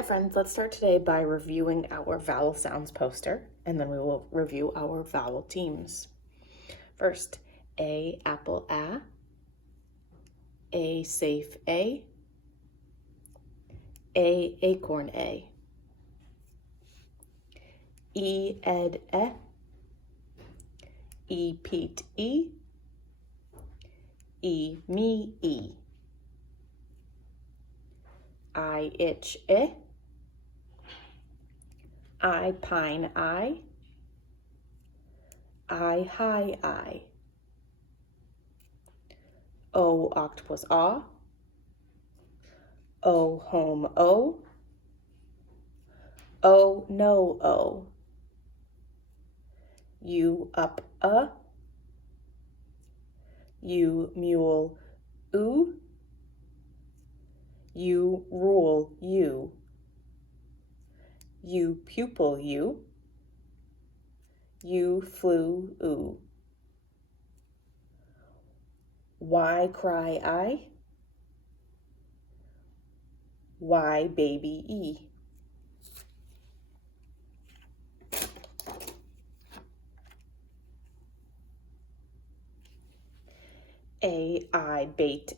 Hi friends, let's start today by reviewing our vowel sounds poster, and then we will review our vowel teams. First, A, apple, A, safe, A, acorn, A, ed, Pete, me, I, itch, I, pine, I, high, I, O, octopus, O, home, O, no, O, U, up, U, mule, U, rule, U, pupil, U, flew, Y, cry, Y, baby, I, bait,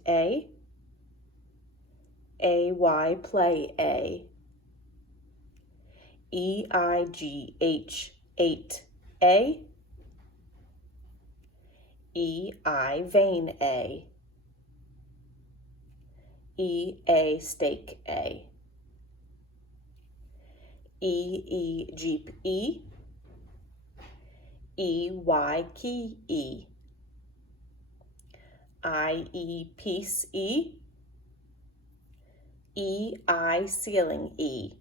Y, play, EIGH, 8, I, vein, steak, jeep, Y, key, peace, I, ceiling, eat,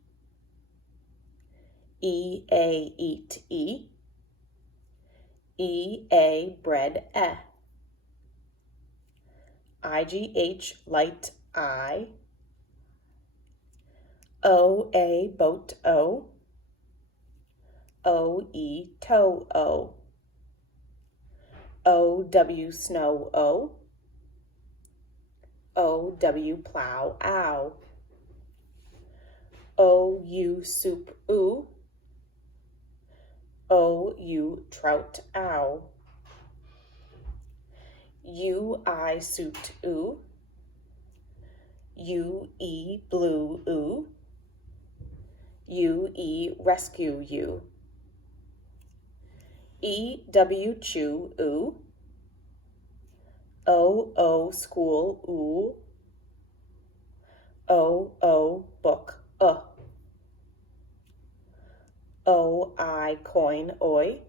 bread, IGH, light, boat, toe, OW, snow, OW, plow, ow, OU, soup, OU, trout, ow, UI, suit, UE, blue, UE, rescue, EW, chew, OO, school, OO, book, OI, coin, OY,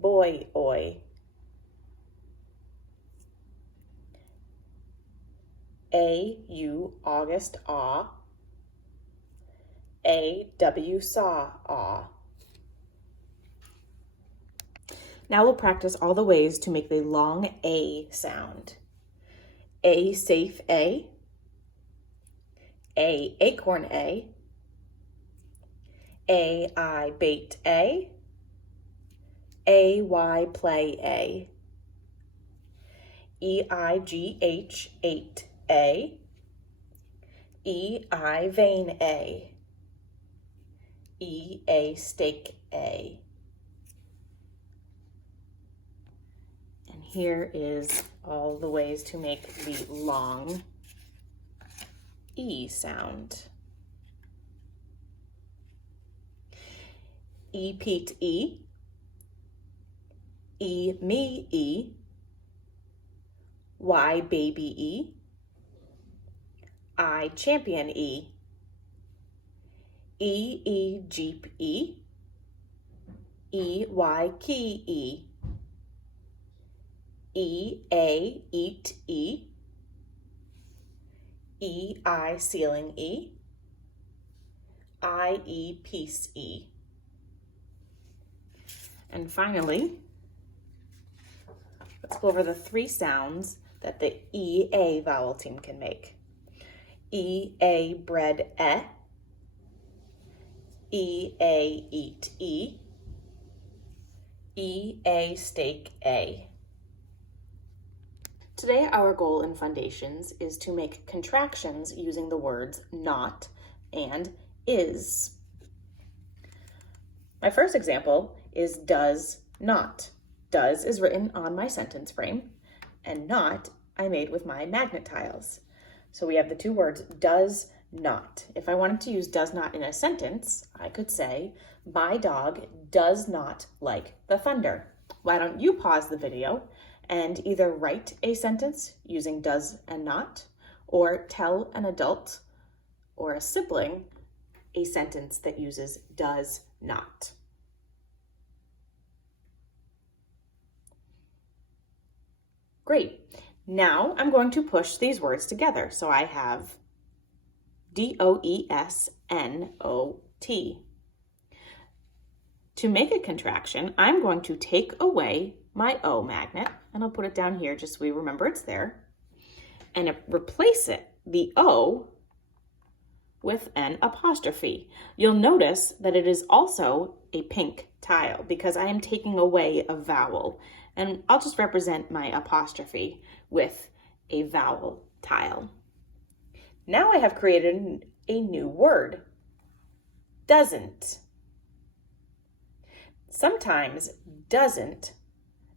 boy, AU, August, AW, saw, Now we'll practice all the ways to make the long A sound. A, safe, acorn, I, bait, AY, play, EIGH, 8, EI, vein, EA, steak, And here is all the ways to make the long E sound. Pete, me, Y, baby, I, champion, jeep, Y, key, eat, I, ceiling, IE, peace, And finally, let's go over the 3 sounds that the EA vowel team can make. EA, bread, EA, eat, EA, steak, Today, our goal in Fundations is to make contractions using the words not and is. My first example is does not. Does is written on my sentence frame, and not I made with my magnet tiles. So we have the two words does not. If I wanted to use does not in a sentence, I could say, my dog does not like the thunder. Why don't you pause the video and either write a sentence using does and not, or tell an adult or a sibling a sentence that uses does not. Great. Now I'm going to push these words together. So I have D-O-E-S-N-O-T. To make a contraction, I'm going to take away my O magnet, and I'll put it down here just so we remember it's there, and replace the O, with an apostrophe. You'll notice that it is also a pink tile because I am taking away a vowel, and I'll just represent my apostrophe with a vowel tile. Now I have created a new word, doesn't. Sometimes doesn't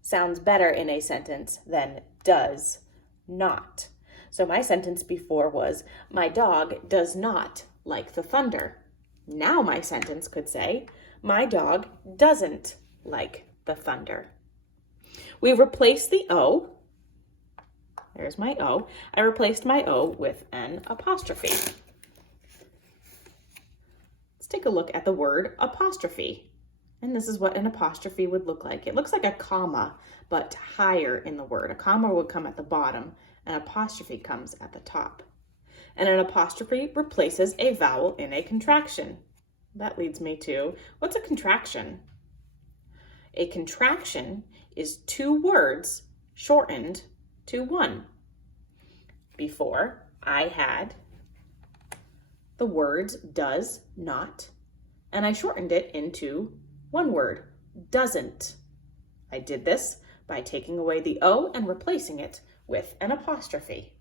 sounds better in a sentence than does not. So my sentence before was, my dog does not like the thunder. Now my sentence could say, my dog doesn't like the thunder. We replaced the O. There's my O. I replaced my O with an apostrophe. Let's take a look at the word apostrophe. And this is what an apostrophe would look like. It looks like a comma, but higher in the word. A comma would come at the bottom. An apostrophe comes at the top. And an apostrophe replaces a vowel in a contraction. That leads me to, what's a contraction? A contraction is two words shortened to one. Before, I had the words does not, and I shortened it into one word, doesn't. I did this by taking away the O and replacing it with an apostrophe.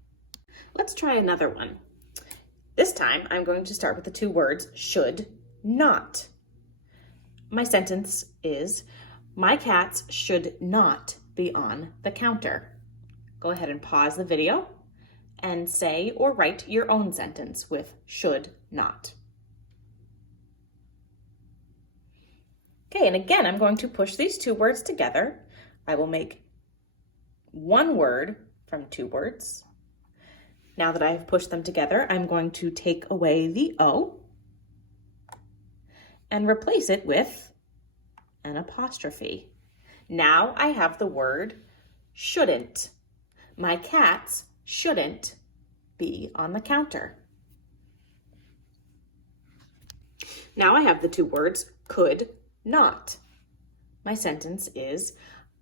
Let's try another one. This time I'm going to start with the two words should not. My sentence is, my cats should not be on the counter. Go ahead and pause the video and say or write your own sentence with should not. Okay, and again, I'm going to push these two words together. I will make one word from two words. Now that I have pushed them together, I'm going to take away the O and replace it with an apostrophe. Now I have the word shouldn't. My cats shouldn't be on the counter. Now I have the two words could not. My sentence is,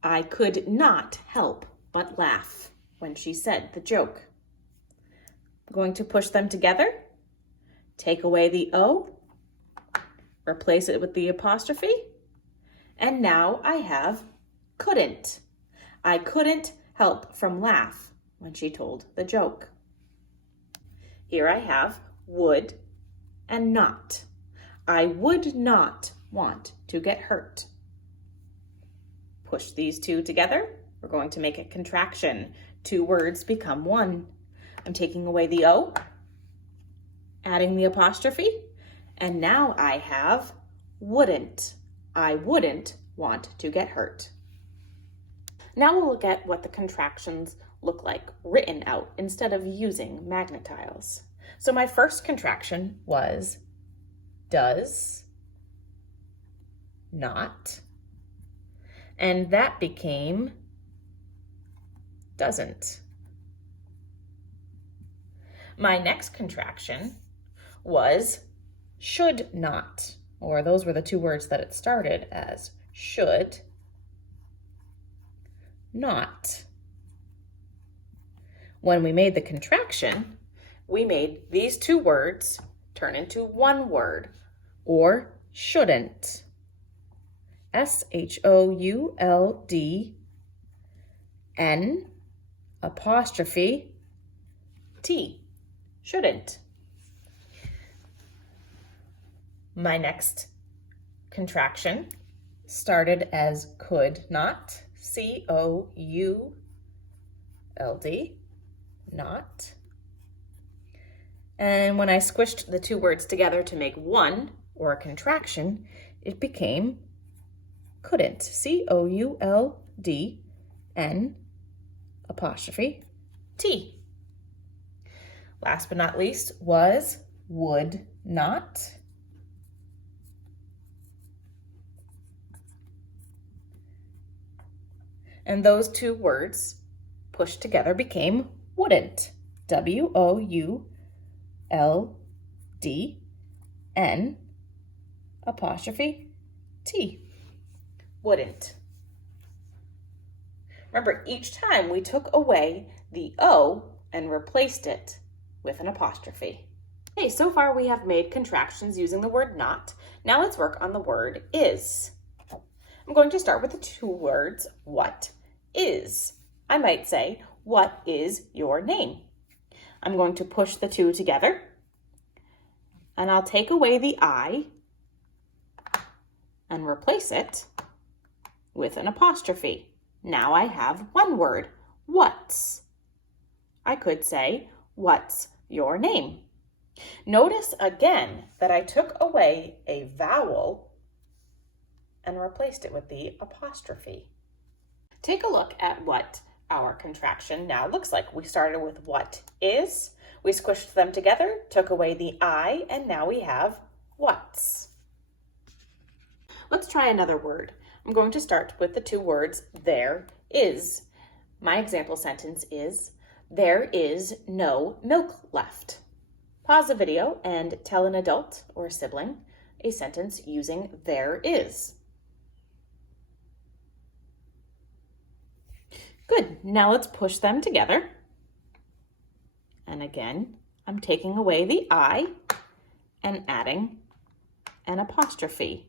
I could not help but laugh when she said the joke. I'm going to push them together, take away the O, replace it with the apostrophe, and now I have couldn't. I couldn't help from laugh when she told the joke. Here I have would and not. I would not want to get hurt. Push these two together. We're going to make a contraction. Two words become one. I'm taking away the O, adding the apostrophe, and now I have wouldn't. I wouldn't want to get hurt. Now we'll look at what the contractions look like written out instead of using magnet tiles. So my first contraction was does not, and that became doesn't. My next contraction was should not, or those were the two words that it started as, should not. When we made the contraction, we made these two words turn into one word, or shouldn't. S-H-O-U-L-D-N apostrophe T, shouldn't. My next contraction started as could not, C-O-U-L-D, not. And when I squished the two words together to make one, or a contraction, it became couldn't, C-O-U-L-D-N apostrophe T. Last but not least was would not. And those two words pushed together became wouldn't, W-O-U-L-D-N apostrophe T, wouldn't. Remember, each time we took away the O and replaced it with an apostrophe. Okay, so far we have made contractions using the word not. Now let's work on the word is. I'm going to start with the two words, what is. I might say, what is your name? I'm going to push the two together, and I'll take away the I and replace it with an apostrophe. Now I have one word, what's. I could say, what's your name? Notice again that I took away a vowel and replaced it with the apostrophe. Take a look at what our contraction now looks like. We started with what is, we squished them together, took away the I, and now we have what's. Let's try another word. I'm going to start with the two words, there is. My example sentence is, there is no milk left. Pause the video and tell an adult or a sibling a sentence using there is. Good, now let's push them together. And again, I'm taking away the I and adding an apostrophe.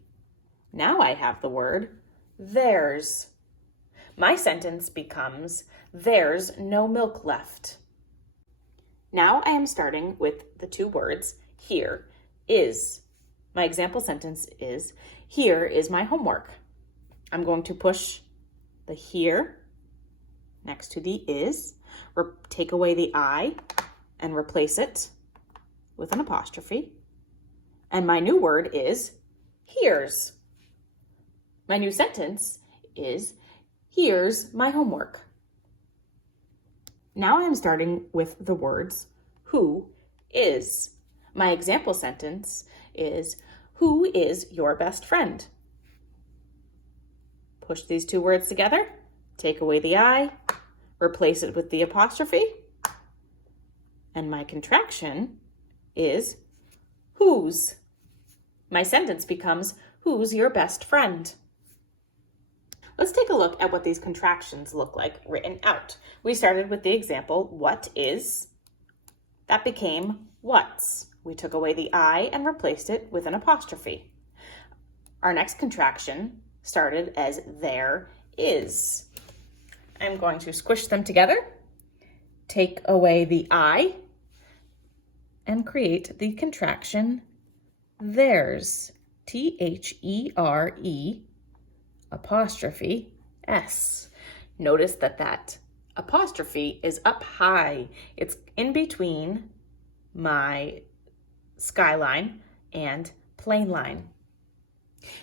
Now I have the word theirs. My sentence becomes, there's no milk left. Now I am starting with the two words, here is. My example sentence is, here is my homework. I'm going to push the here next to the is, take away the I and replace it with an apostrophe. And my new word is here's. My new sentence is, here's my homework. Now I'm starting with the words who is. My example sentence is, who is your best friend? Push these two words together, take away the I, replace it with the apostrophe, and my contraction is whose. My sentence becomes, who's your best friend? Let's take a look at what these contractions look like written out. We started with the example, what is? That became what's. We took away the I and replaced it with an apostrophe. Our next contraction started as there is. I'm going to squish them together, take away the I, and create the contraction theirs, T-H-E-R-E, apostrophe S. Notice that that apostrophe is up high. It's in between my skyline and plane line.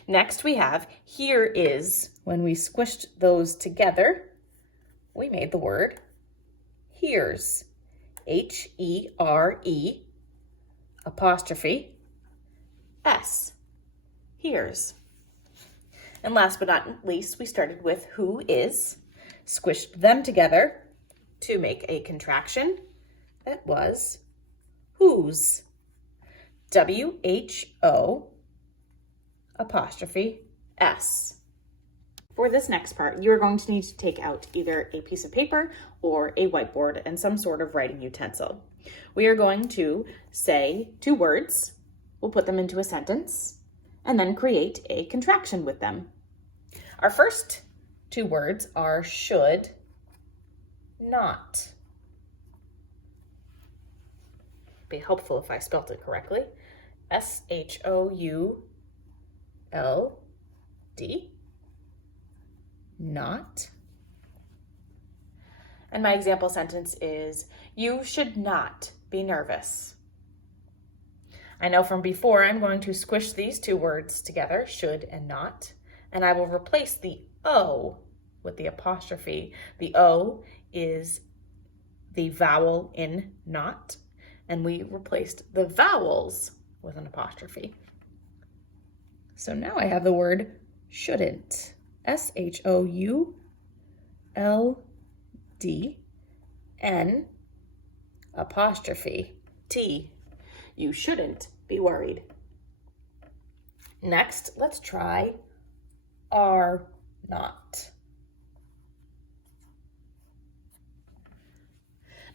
Next we have here is. When we squished those together, we made the word here's, H-E-R-E, apostrophe S, here's. And last but not least, we started with who is, squished them together to make a contraction that was whose, W-H-O apostrophe S. For this next part, you're going to need to take out either a piece of paper or a whiteboard and some sort of writing utensil. We are going to say two words, we'll put them into a sentence, and then create a contraction with them. Our first two words are should not. Be helpful if I spelt it correctly. S-H-O-U-L-D. Not. And my example sentence is, you should not be nervous. I know from before I'm going to squish these two words together, should and not, and I will replace the O with the apostrophe. The O is the vowel in not, and we replaced the vowels with an apostrophe. So now I have the word shouldn't. S-H-O-U-L-D-N apostrophe T. You shouldn't be worried. Next, let's try are not.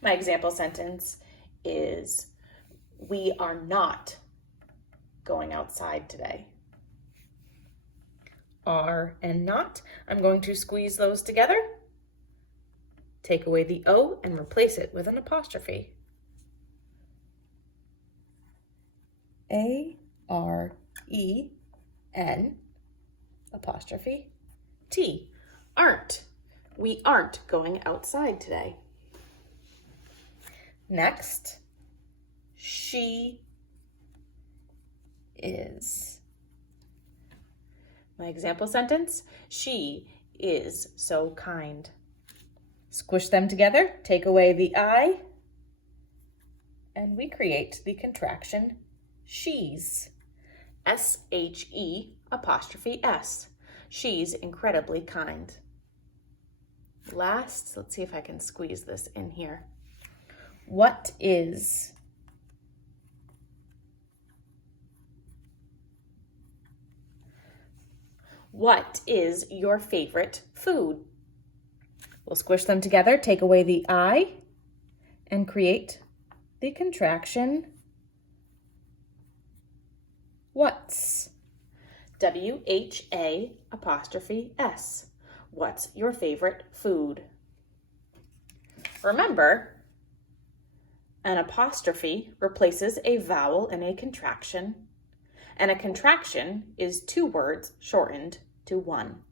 My example sentence is, we are not going outside today. Are and not, I'm going to squeeze those together, take away the O and replace it with an apostrophe. A-R-E-N apostrophe T. Aren't. We aren't going outside today. Next, she is. My example sentence, she is so kind. Squish them together, take away the I, and we create the contraction she's. S-H-E apostrophe S. She's incredibly kind. Last, let's see if I can squeeze this in here. What is? What is your favorite food? We'll squish them together, take away the I, and create the contraction what's. W-H-A apostrophe S. What's your favorite food? Remember, an apostrophe replaces a vowel in a contraction, and a contraction is two words shortened to one.